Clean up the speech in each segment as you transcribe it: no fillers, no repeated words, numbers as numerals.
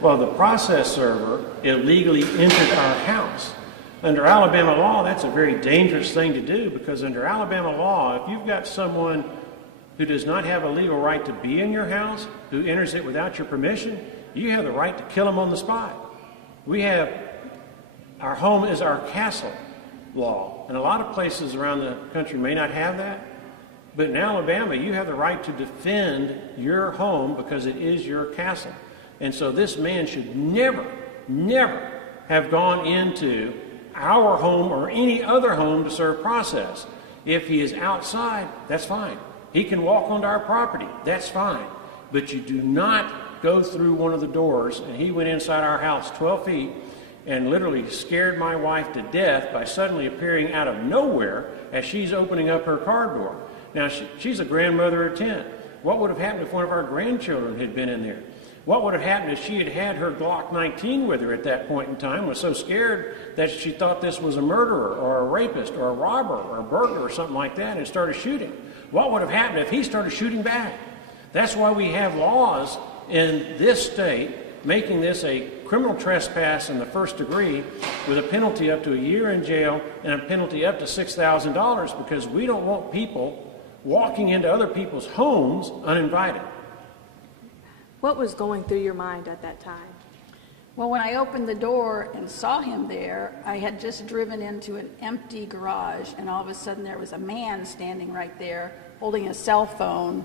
Well, the process server illegally entered our house. Under Alabama law, that's a very dangerous thing to do, because under Alabama law, if you've got someone who does not have a legal right to be in your house, who enters it without your permission, you have the right to kill them on the spot. We have, our home is our castle law, and a lot of places around the country may not have that, but in Alabama, you have the right to defend your home because it is your castle. And so this man should never, never have gone into our home or any other home to serve process. If he is outside, that's fine. He can walk onto our property, that's fine. But you do not go through one of the doors. And he went inside our house 12 feet and literally scared my wife to death by suddenly appearing out of nowhere as she's opening up her car door. Now, she's a grandmother of 10. What would have happened if one of our grandchildren had been in there? What would have happened if she had had her Glock 19 with her at that point in time, was so scared that she thought this was a murderer or a rapist or a robber or a burglar or something like that and started shooting? What would have happened if he started shooting back? That's why we have laws in this state making this a criminal trespass in the first degree with a penalty up to a year in jail and a penalty up to $6,000, because we don't want people walking into other people's homes uninvited. What was going through your mind at that time? Well, when I opened the door and saw him there, I had just driven into an empty garage, and all of a sudden there was a man standing right there holding a cell phone,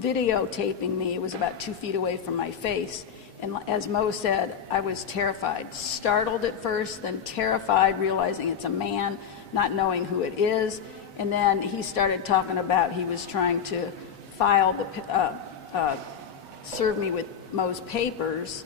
videotaping me. It was about 2 feet away from my face. And as Mo said, I was terrified, startled at first, then terrified, realizing it's a man, not knowing who it is. And then he started talking about he was trying to file the serve me with Mo's papers,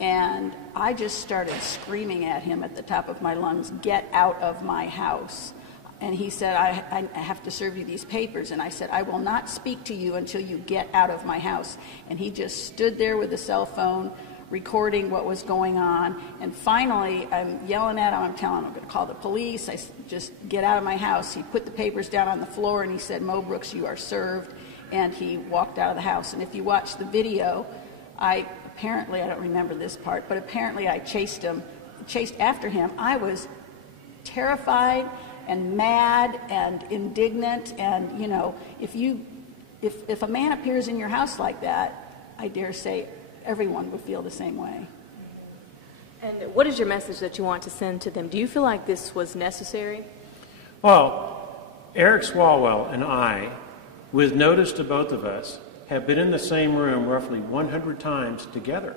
and I just started screaming at him at the top of my lungs, "Get out of my house." And he said, I have to serve you these papers. And I said, "I will not speak to you until you get out of my house." And he just stood there with a cell phone recording what was going on. And finally, I'm yelling at him, I'm telling him I'm going to call the police. I just get out of my house. He put the papers down on the floor and he said, "Mo Brooks, you are served." And he walked out of the house. And if you watch the video, I don't remember this part, but apparently I chased after him. I was terrified and mad and indignant. And, you know, if a man appears in your house like that, I dare say everyone would feel the same way. And what is your message that you want to send to them? Do you feel like this was necessary? Well, Eric Swalwell and I, with notice to both of us, have been in the same room roughly 100 times together.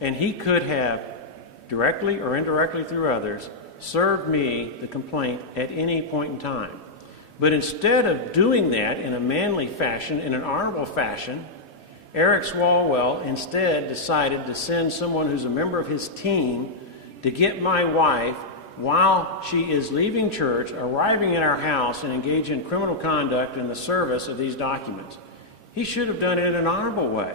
And he could have, directly or indirectly through others, served me the complaint at any point in time. But instead of doing that in a manly fashion, in an honorable fashion, Eric Swalwell instead decided to send someone who's a member of his team to get my wife while she is leaving church, arriving at our house, and engage in criminal conduct in the service of these documents. He should have done it in an honorable way.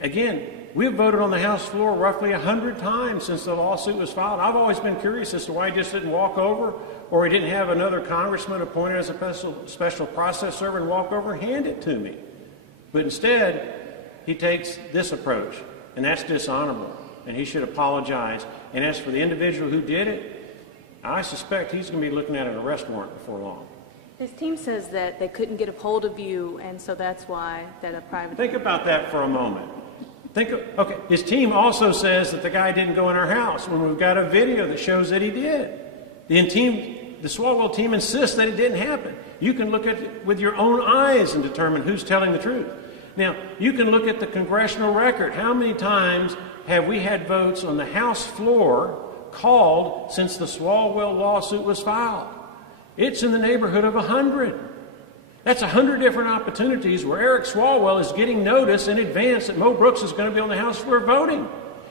Again, we've voted on the House floor roughly 100 times since the lawsuit was filed. I've always been curious as to why he just didn't walk over, or he didn't have another congressman appointed as a special process server and walk over and hand it to me. But instead, he takes this approach, and that's dishonorable, and he should apologize. And as for the individual who did it, I suspect he's going to be looking at an arrest warrant before long. His team says that they couldn't get a hold of you, and so that's why that a private... Think about that for a moment. Okay, his team also says that the guy didn't go in our house when we've got a video that shows that he did. The Swalwell team insists that it didn't happen. You can look at it with your own eyes and determine who's telling the truth. Now, you can look at the congressional record. How many times have we had votes on the House floor called since the Swalwell lawsuit was filed? It's in the neighborhood of 100. That's 100 different opportunities where Eric Swalwell is getting notice in advance that Mo Brooks is going to be on the House floor voting.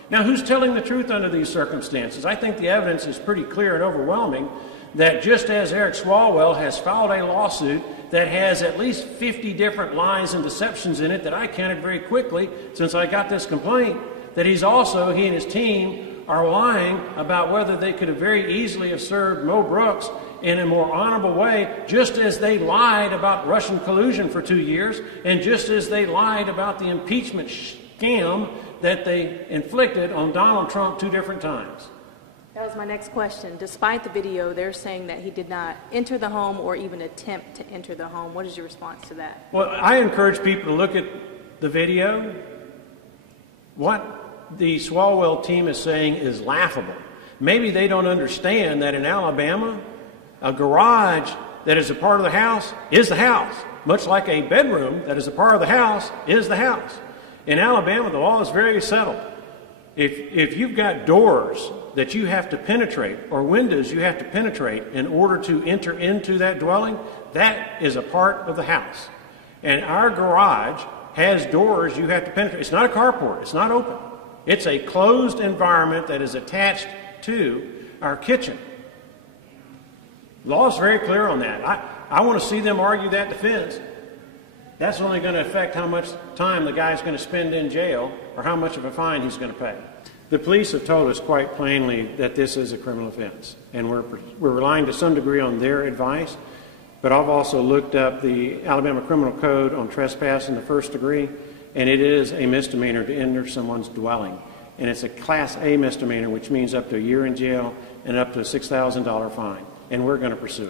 Now, who's telling the truth under these circumstances? I think the evidence is pretty clear and overwhelming that just as Eric Swalwell has filed a lawsuit that has at least 50 different lies and deceptions in it that I counted very quickly since I got this complaint, that he and his team are lying about whether they could have very easily have served Mo Brooks in a more honorable way, just as they lied about Russian collusion for 2 years, and just as they lied about the impeachment scam that they inflicted on Donald Trump 2 different times. That was my next question. Despite the video, they're saying that he did not enter the home or even attempt to enter the home. What is your response to that? Well, I encourage people to look at the video. What the Swalwell team is saying is laughable. Maybe they don't understand that in Alabama, a garage that is a part of the house is the house, much like a bedroom that is a part of the house is the house. In Alabama, the law is very settled. If you've got doors that you have to penetrate or windows you have to penetrate in order to enter into that dwelling, that is a part of the house. And our garage has doors you have to penetrate. It's not a carport. It's not open. It's a closed environment that is attached to our kitchen. Law is very clear on that. I want to see them argue that defense. That's only going to affect how much time the guy's going to spend in jail or how much of a fine he's going to pay. The police have told us quite plainly that this is a criminal offense, and we're relying to some degree on their advice. But I've also looked up the Alabama Criminal Code on trespass in the first degree, and it is a misdemeanor to enter someone's dwelling. And it's a Class A misdemeanor, which means up to a year in jail and up to a $6,000 fine. And we're going to pursue it.